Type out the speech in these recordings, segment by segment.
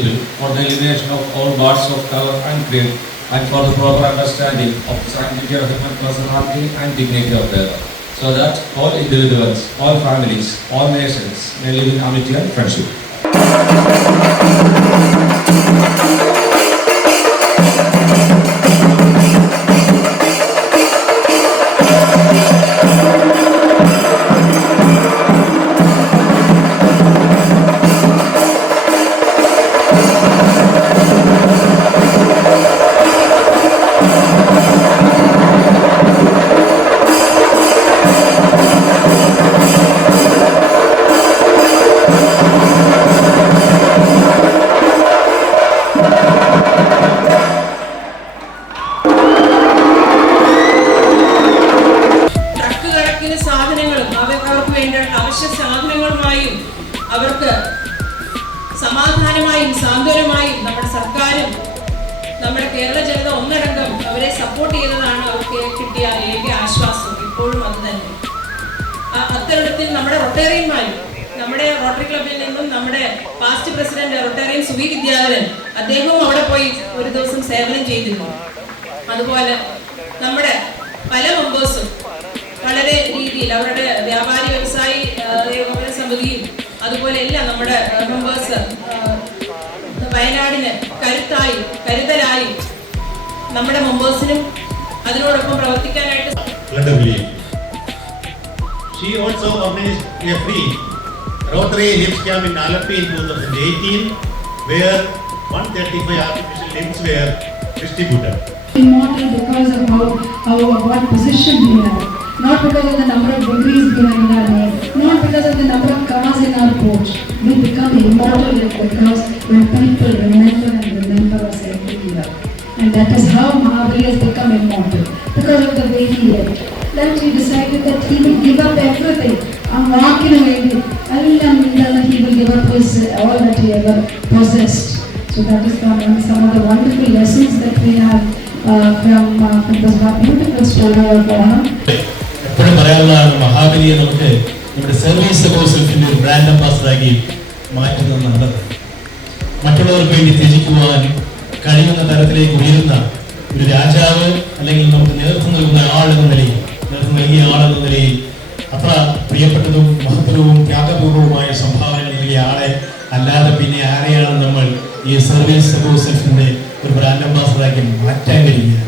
responsible for the elimination of all gods of color and creed, and for the proper understanding of the sanctity of human personality and dignity of the earth, so that all individuals, all families, all nations may live in amity and friendship. അവർക്ക് സമാധാനമായും സാന്ത്വനമായും നമ്മുടെ സർക്കാരും നമ്മുടെ കേരള ജനത ഒന്നടങ്കം അവരെ support ചെയ്തതാണ് അവർക്ക് കിട്ടിയ ഏക ആശ്വാസം. ഇപ്പോഴും അത് തന്നെ. അത്തരത്തിൽ നമ്മുടെ റൊട്ടേറിയന്മാരും, നമ്മുടെ റോട്ടറി ക്ലബിൽ നിന്നും നമ്മുടെ past president Rotarian Suvi Vidyadharan, അദ്ദേഹവും അവിടെ പോയി ഒരു ദിവസം സേവനം ചെയ്തിരുന്നു. അതുപോലെ നമ്മുടെ പല മെമ്പേഴ്സും വളരെ രീതിയിൽ അവരുടെ വ്യാപാരി വ്യവസായി ഏകോപന സമിതിയും അതുപോലെ എല്ലാം നമ്മുടെ മെമ്പേഴ്സ് വയനാടിന് കരുതലായി നമ്മുടെ മെമ്പേഴ്സിനും അതിനോടൊപ്പം പ്രവർത്തിക്കാനായിട്ട്. She also organized a free Rotary limbs camp in Alapi in 2018, where 135 artificial limbs were distributed. Immortal because of what position we have, not because of the number of degrees behind our name, not because of the number of cars in our porch. We become immortal because when people remember us every year. And that is how Mahabali has become immortal, because of the way he lived. Then he decided that he will give up everything. He will give up all that he ever possessed. So that is some of the wonderful lessons that we have from this beautiful story of Vahan. എപ്പോഴും പറയാനുള്ളതാണ്, മഹാബലിയെ നമുക്ക് നമ്മുടെ service കൗൺസിലിന്റെ ഒരു brand അംബാസഡറാക്കി മാറ്റുന്നത് നല്ലത്. മറ്റുള്ളവർക്ക് വേണ്ടി ത്യജിക്കുവാൻ കഴിയുന്ന തരത്തിലേക്ക് ഉയരുന്ന ഒരു രാജാവ്, അല്ലെങ്കിൽ നമുക്ക് നേതൃത്വം നൽകുന്ന ആളെന്ന നിലയിൽ, നേതൃത്വം നൽകിയ ആളെന്ന നിലയിൽ അത്ര പ്രിയപ്പെട്ടതും മഹത്തരവും ത്യാഗപൂർവമായ സംഭാവനകൾ നൽകിയ ആളെ അല്ലാതെ പിന്നെ ആരെയാണ് നമ്മൾ ഈ സർവീസ് കൗൺസിലിന്റെ ഒരു ബ്രാൻഡ് അംബാസഡറാക്കി മാറ്റാൻ കഴിയുക?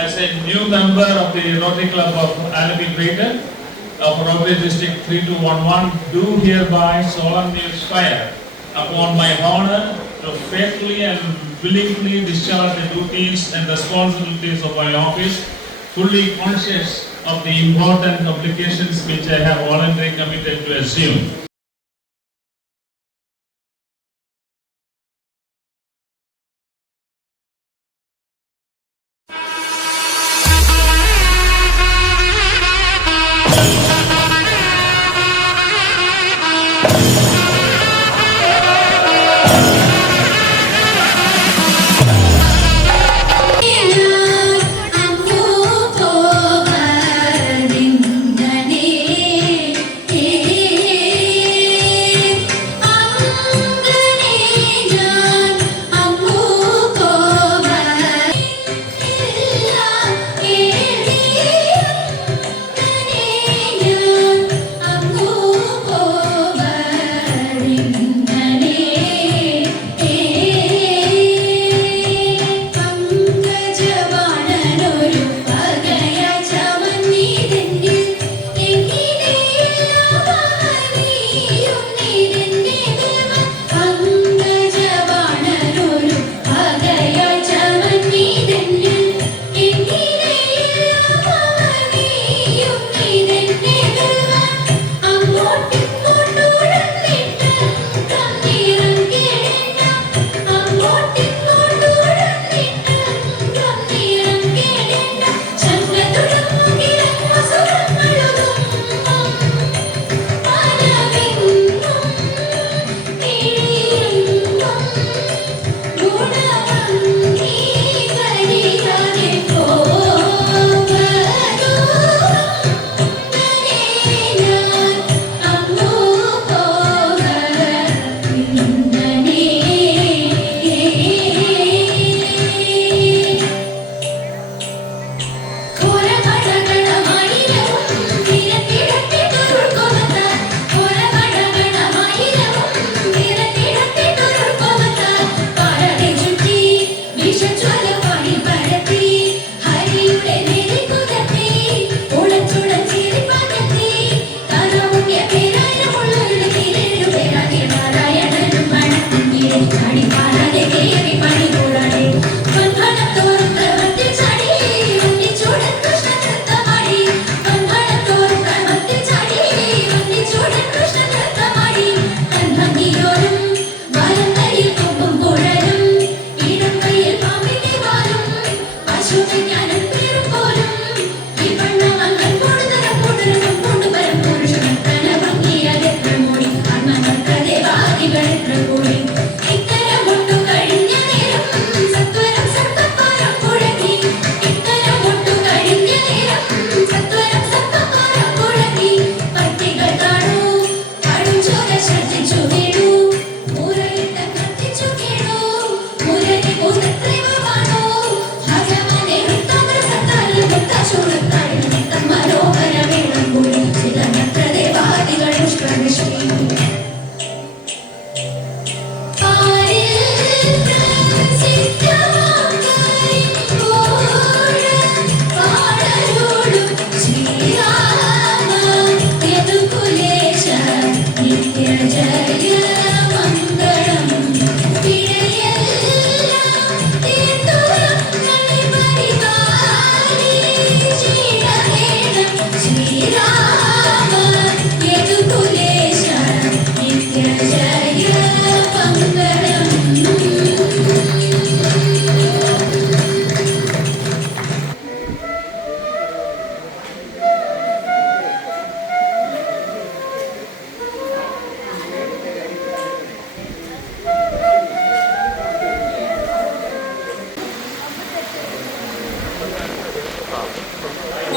As a new member of the Rotary Club of Alapi Greater of Rotary District 3211, do hereby solemnly swear upon my honor to faithfully and willingly discharge the duties and responsibilities of my office, fully conscious of the important obligations which I have voluntarily committed to assume. Hey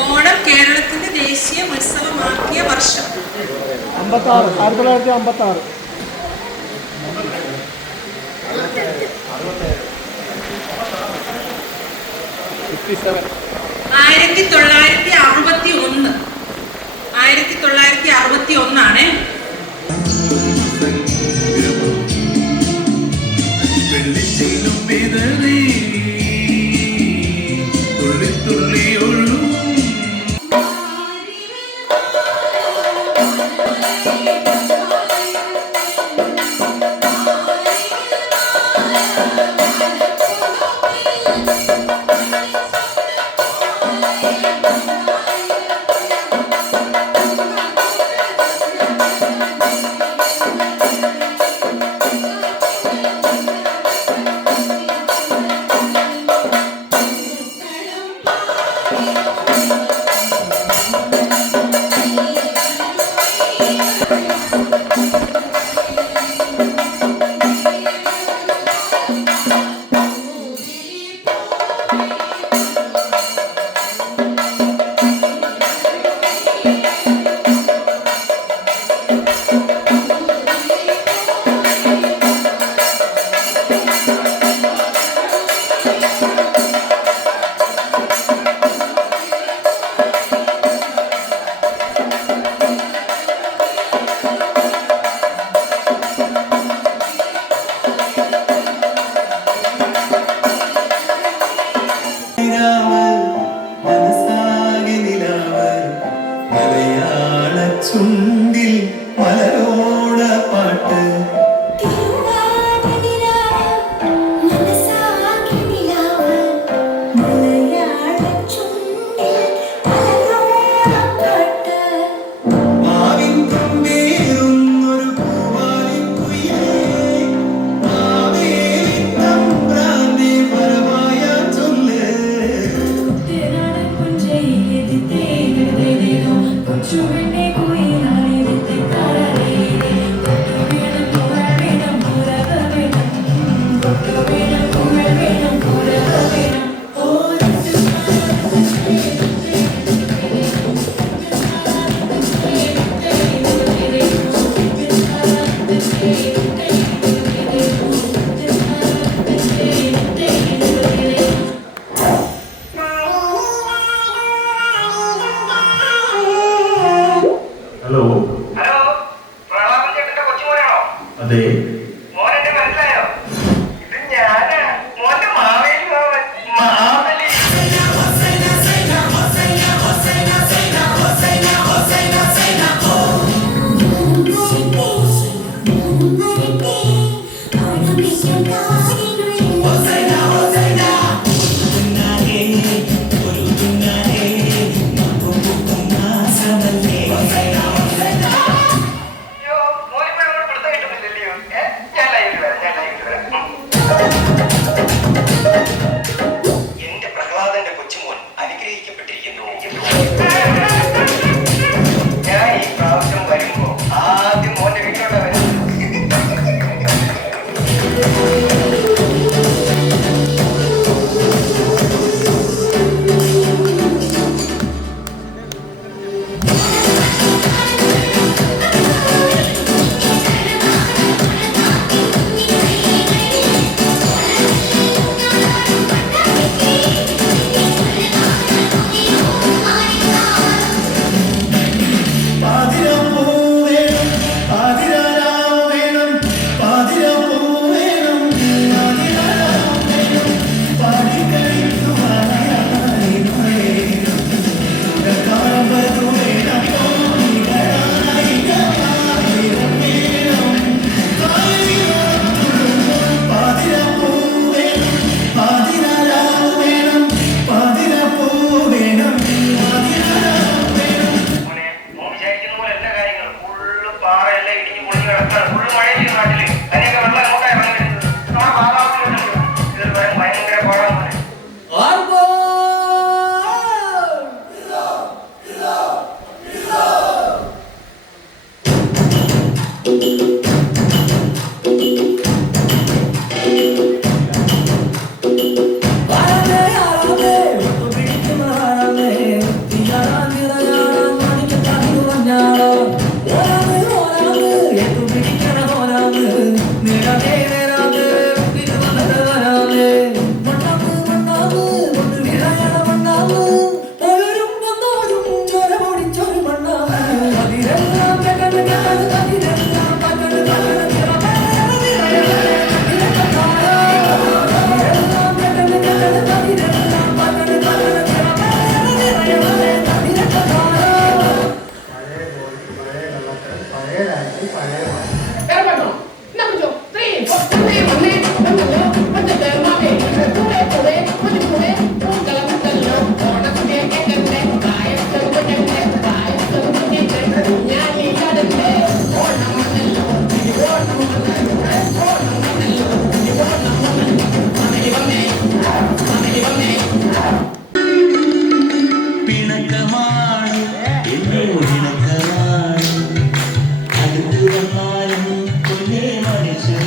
Onam കേരളത്തിന്റെ ദേശീയ ഉത്സവമാക്കിയ വർഷം 1956. 1961 മോനിപ്പോ പിടുത്തം കിട്ടുന്നില്ലല്ലോ. പിണക്കമാണ് അടുത്തു വന്നാലും കൊല്ലേ മരിച്ചു